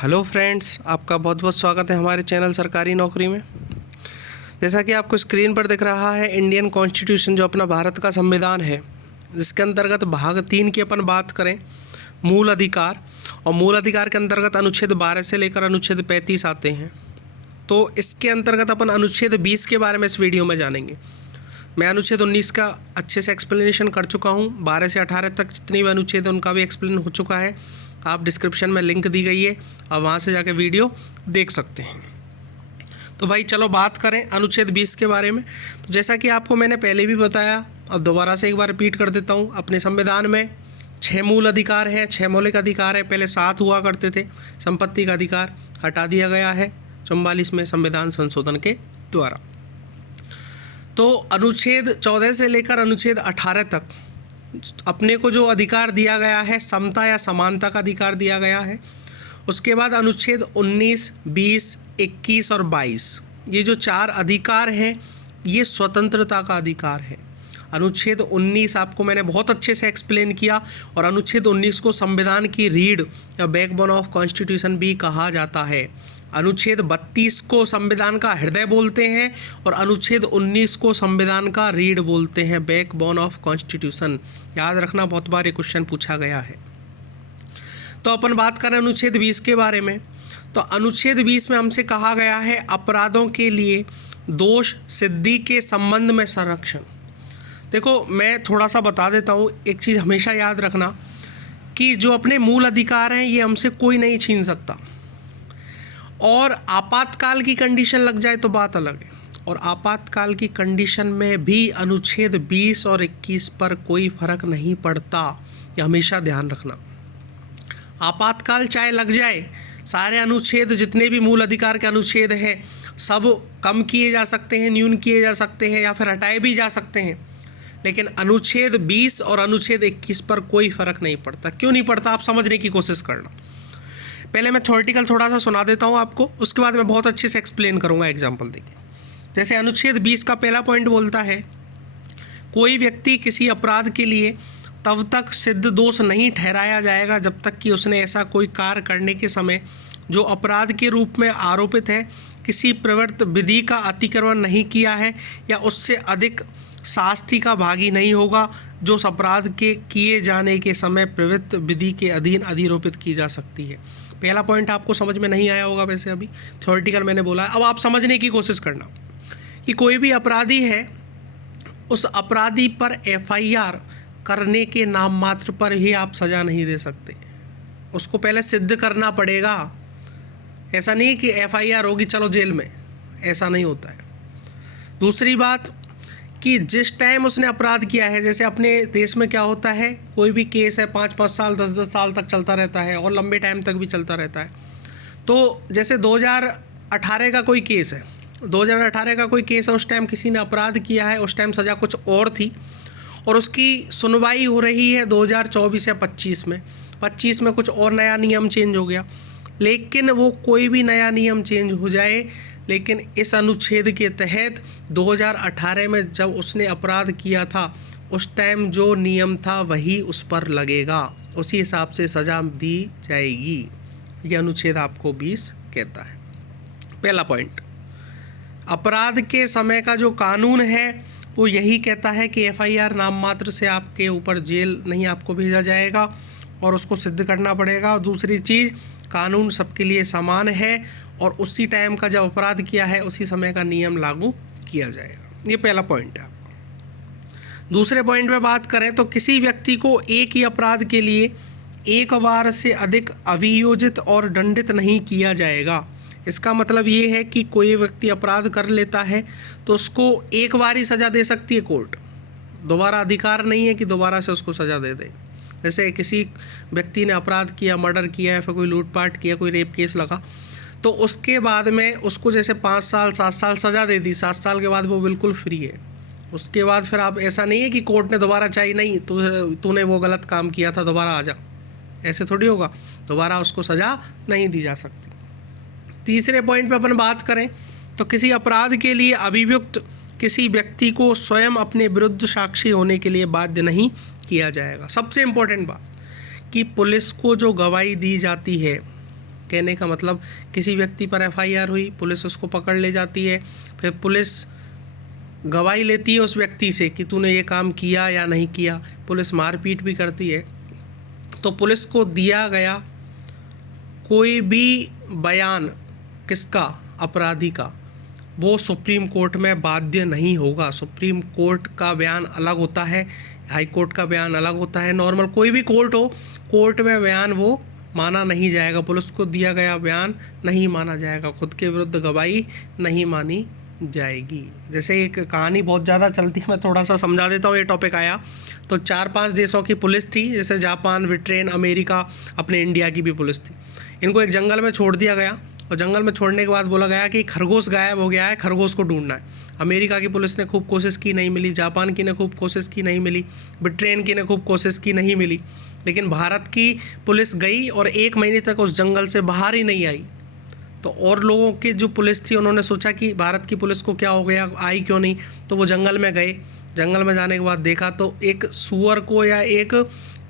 Hello friends, आपका बहुत बहुत स्वागत है हमारे चैनल सरकारी नौकरी में। जैसा कि आपको स्क्रीन पर दिख रहा है, इंडियन कॉन्स्टिट्यूशन जो अपना भारत का संविधान है, जिसके अंतर्गत भाग 3 की अपन बात करें, मूल अधिकार, और मूल अधिकार के अंतर्गत अनुच्छेद 12 से लेकर अनुच्छेद 35 आते हैं। तो इसके अंतर्गत अपन अनुच्छेद 20 के बारे में इस वीडियो में जानेंगे। मैं अनुच्छेद 19 का अच्छे से एक्सप्लेनेशन कर चुका हूँ। 12 से 18 तक जितनी भी अनुच्छेद है उनका भी एक्सप्लेन हो चुका है। आप डिस्क्रिप्शन में लिंक दी गई है, आप वहाँ से जाके वीडियो देख सकते हैं। तो भाई चलो बात करें अनुच्छेद 20 के बारे में। तो जैसा कि आपको मैंने पहले भी बताया, अब दोबारा से एक बार रिपीट कर देता हूँ। अपने संविधान में 6 मूल अधिकार है, 6 मौलिक अधिकार है। पहले 7 हुआ करते थे। संपत्ति का अधिकार हटा दिया गया है 44 में संविधान संशोधन के द्वारा। तो अनुच्छेद 14 से लेकर अनुच्छेद 18 तक अपने को जो अधिकार दिया गया है, समता या समानता का अधिकार दिया गया है। उसके बाद अनुच्छेद 19, 20, 21 और 22, ये जो 4 अधिकार हैं, ये स्वतंत्रता का अधिकार है। अनुच्छेद 19 आपको मैंने बहुत अच्छे से एक्सप्लेन किया, और अनुच्छेद 19 को संविधान की रीढ़ या बैकबोन ऑफ कॉन्स्टिट्यूशन भी कहा जाता है। अनुच्छेद 32 को संविधान का हृदय बोलते हैं, और अनुच्छेद 19 को संविधान का रीढ़ बोलते हैं, बैकबोन ऑफ कॉन्स्टिट्यूशन। याद रखना, बहुत बार ये क्वेश्चन पूछा गया है। तो अपन बात करें अनुच्छेद 20 के बारे में। तो अनुच्छेद 20 में हमसे कहा गया है अपराधों के लिए दोष सिद्धि के संबंध में संरक्षण। देखो, मैं थोड़ा सा बता देता हूँ। एक चीज़ हमेशा याद रखना कि जो अपने मूल अधिकार हैं, ये हमसे कोई नहीं छीन सकता। और आपातकाल की कंडीशन लग जाए तो बात अलग है। और आपातकाल की कंडीशन में भी अनुच्छेद 20 और 21 पर कोई फर्क नहीं पड़ता, ये हमेशा ध्यान रखना। आपातकाल चाहे लग जाए, सारे अनुच्छेद जितने भी मूल अधिकार के अनुच्छेद हैं, सब कम किए जा सकते हैं, न्यून किए जा सकते हैं, या फिर हटाए भी जा सकते हैं। लेकिन अनुच्छेद 20 और अनुच्छेद 21 पर कोई फ़र्क नहीं पड़ता। क्यों नहीं पड़ता, आप समझने की कोशिश करना। पहले मैं थ्योरेटिकल थोड़ा सा सुना देता हूँ आपको, उसके बाद मैं बहुत अच्छे से एक्सप्लेन करूँगा एग्जाम्पल देके। जैसे अनुच्छेद 20 का पहला पॉइंट बोलता है, कोई व्यक्ति किसी अपराध के लिए तब तक सिद्ध दोष नहीं ठहराया जाएगा जब तक कि उसने ऐसा कोई कार्य करने के समय जो अपराध के रूप में आरोपित है किसी प्रवृत्त विधि का अतिक्रमण नहीं किया है, या उससे अधिक शास्ति का भागी नहीं होगा जो उस अपराध के किए जाने के समय प्रवृत्त विधि के अधीन अधिरोपित की जा सकती है। पहला पॉइंट आपको समझ में नहीं आया होगा, वैसे अभी थ्योरेटिकल मैंने बोला है। अब आप समझने की कोशिश करना कि कोई भी अपराधी है, उस अपराधी पर FIR करने के नाम मात्र पर ही आप सज़ा नहीं दे सकते। उसको पहले सिद्ध करना पड़ेगा। ऐसा नहीं कि FIR होगी चलो जेल में, ऐसा नहीं होता है। दूसरी बात कि जिस टाइम उसने अपराध किया है, जैसे अपने देश में क्या होता है, कोई भी केस है 5-5 साल 10-10 साल तक चलता रहता है, और लंबे टाइम तक भी चलता रहता है। तो जैसे 2018 का कोई केस है, 2018 का कोई केस है, उस टाइम किसी ने अपराध किया है, उस टाइम सज़ा कुछ और थी, और उसकी सुनवाई हो रही है 2024 या 25 में। 25 में कुछ और नया नियम चेंज हो गया। लेकिन वो कोई भी नया नियम चेंज हो जाए, लेकिन इस अनुच्छेद के तहत 2018 में जब उसने अपराध किया था, उस टाइम जो नियम था वही उस पर लगेगा, उसी हिसाब से सज़ा दी जाएगी। ये अनुच्छेद आपको 20 कहता है। पहला पॉइंट, अपराध के समय का जो कानून है वो यही कहता है कि FIR नाम मात्र से आपके ऊपर जेल नहीं आपको भेजा जाएगा, और उसको सिद्ध करना पड़ेगा। और दूसरी चीज़, कानून सबके लिए समान है, और उसी टाइम का जब अपराध किया है उसी समय का नियम लागू किया जाएगा। ये पहला पॉइंट है। दूसरे पॉइंट पे बात करें तो किसी व्यक्ति को एक ही अपराध के लिए एक बार से अधिक अभियोजित और दंडित नहीं किया जाएगा। इसका मतलब ये है कि कोई व्यक्ति अपराध कर लेता है तो उसको एक बार ही सज़ा दे सकती है कोर्ट, दोबारा अधिकार नहीं है कि दोबारा से उसको सज़ा दे दे। जैसे किसी व्यक्ति ने अपराध किया, मर्डर किया, या फिर कोई लूटपाट किया, कोई रेप केस लगा, तो उसके बाद में उसको जैसे 5 साल 7 साल सज़ा दे दी, 7 साल के बाद वो बिल्कुल फ्री है। उसके बाद फिर आप, ऐसा नहीं है कि कोर्ट ने दोबारा चाहिए, नहीं तूने वो गलत काम किया था, दोबारा आ जा, ऐसे थोड़ी होगा, दोबारा उसको सज़ा नहीं दी जा सकती। तीसरे पॉइंट पे अपन बात करें तो किसी अपराध के लिए अभियुक्त किसी व्यक्ति को स्वयं अपने विरुद्ध साक्षी होने के लिए बाध्य नहीं किया जाएगा। सबसे इम्पोर्टेंट बात कि पुलिस को जो गवाही दी जाती है कहने का मतलब किसी व्यक्ति पर एफआईआर हुई, पुलिस उसको पकड़ ले जाती है, फिर पुलिस गवाही लेती है उस व्यक्ति से कि तूने ये काम किया या नहीं किया, पुलिस मारपीट भी करती है, तो पुलिस को दिया गया कोई भी बयान किसका, अपराधी का, वो सुप्रीम कोर्ट में बाध्य नहीं होगा। सुप्रीम कोर्ट का बयान अलग होता है, हाई कोर्ट का बयान अलग होता है। नॉर्मल कोई भी कोर्ट हो, कोर्ट में बयान वो माना नहीं जाएगा, पुलिस को दिया गया बयान नहीं माना जाएगा, खुद के विरुद्ध गवाही नहीं मानी जाएगी। जैसे एक कहानी बहुत ज़्यादा चलती है, मैं थोड़ा सा समझा देता हूँ। ये टॉपिक आया तो 4-5 देशों की पुलिस थी, जैसे जापान, ब्रिटेन, अमेरिका, अपने इंडिया की भी पुलिस थी। इनको एक जंगल में छोड़ दिया गया और जंगल में छोड़ने के बाद बोला गया कि खरगोश गायब हो गया है, खरगोश को ढूंढना है। अमेरिका की पुलिस ने खूब कोशिश की, नहीं मिली। जापान की ने खूब कोशिश की, नहीं मिली। ब्रिटेन की ने खूब कोशिश की, नहीं मिली। लेकिन भारत की पुलिस गई और 1 महीने तक उस जंगल से बाहर ही नहीं आई। तो और लोगों की जो पुलिस थी उन्होंने सोचा कि भारत की पुलिस को क्या हो गया, आई क्यों नहीं, तो वो जंगल में गए। जंगल में जाने के बाद देखा तो एक सूअर को या एक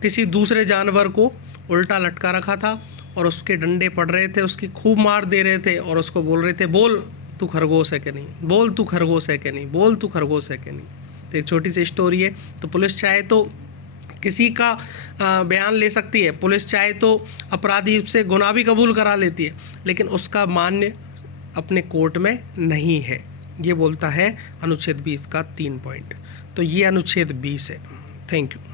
किसी दूसरे जानवर को उल्टा लटका रखा था और उसके डंडे पड़ रहे थे, उसकी खूब मार दे रहे थे और उसको बोल रहे थे, बोल तू खरगोश है कि नहीं, बोल तू खरगोश है कि नहीं, बोल तू खरगोश है कि नहीं। तो एक छोटी सी स्टोरी है। तो पुलिस चाहे तो किसी का बयान ले सकती है, पुलिस चाहे तो अपराधी से गुनाह भी कबूल करा लेती है, लेकिन उसका मान्य अपने कोर्ट में नहीं है। ये बोलता है अनुच्छेद 20 का 3 पॉइंट। तो ये अनुच्छेद 20 है। Thank you.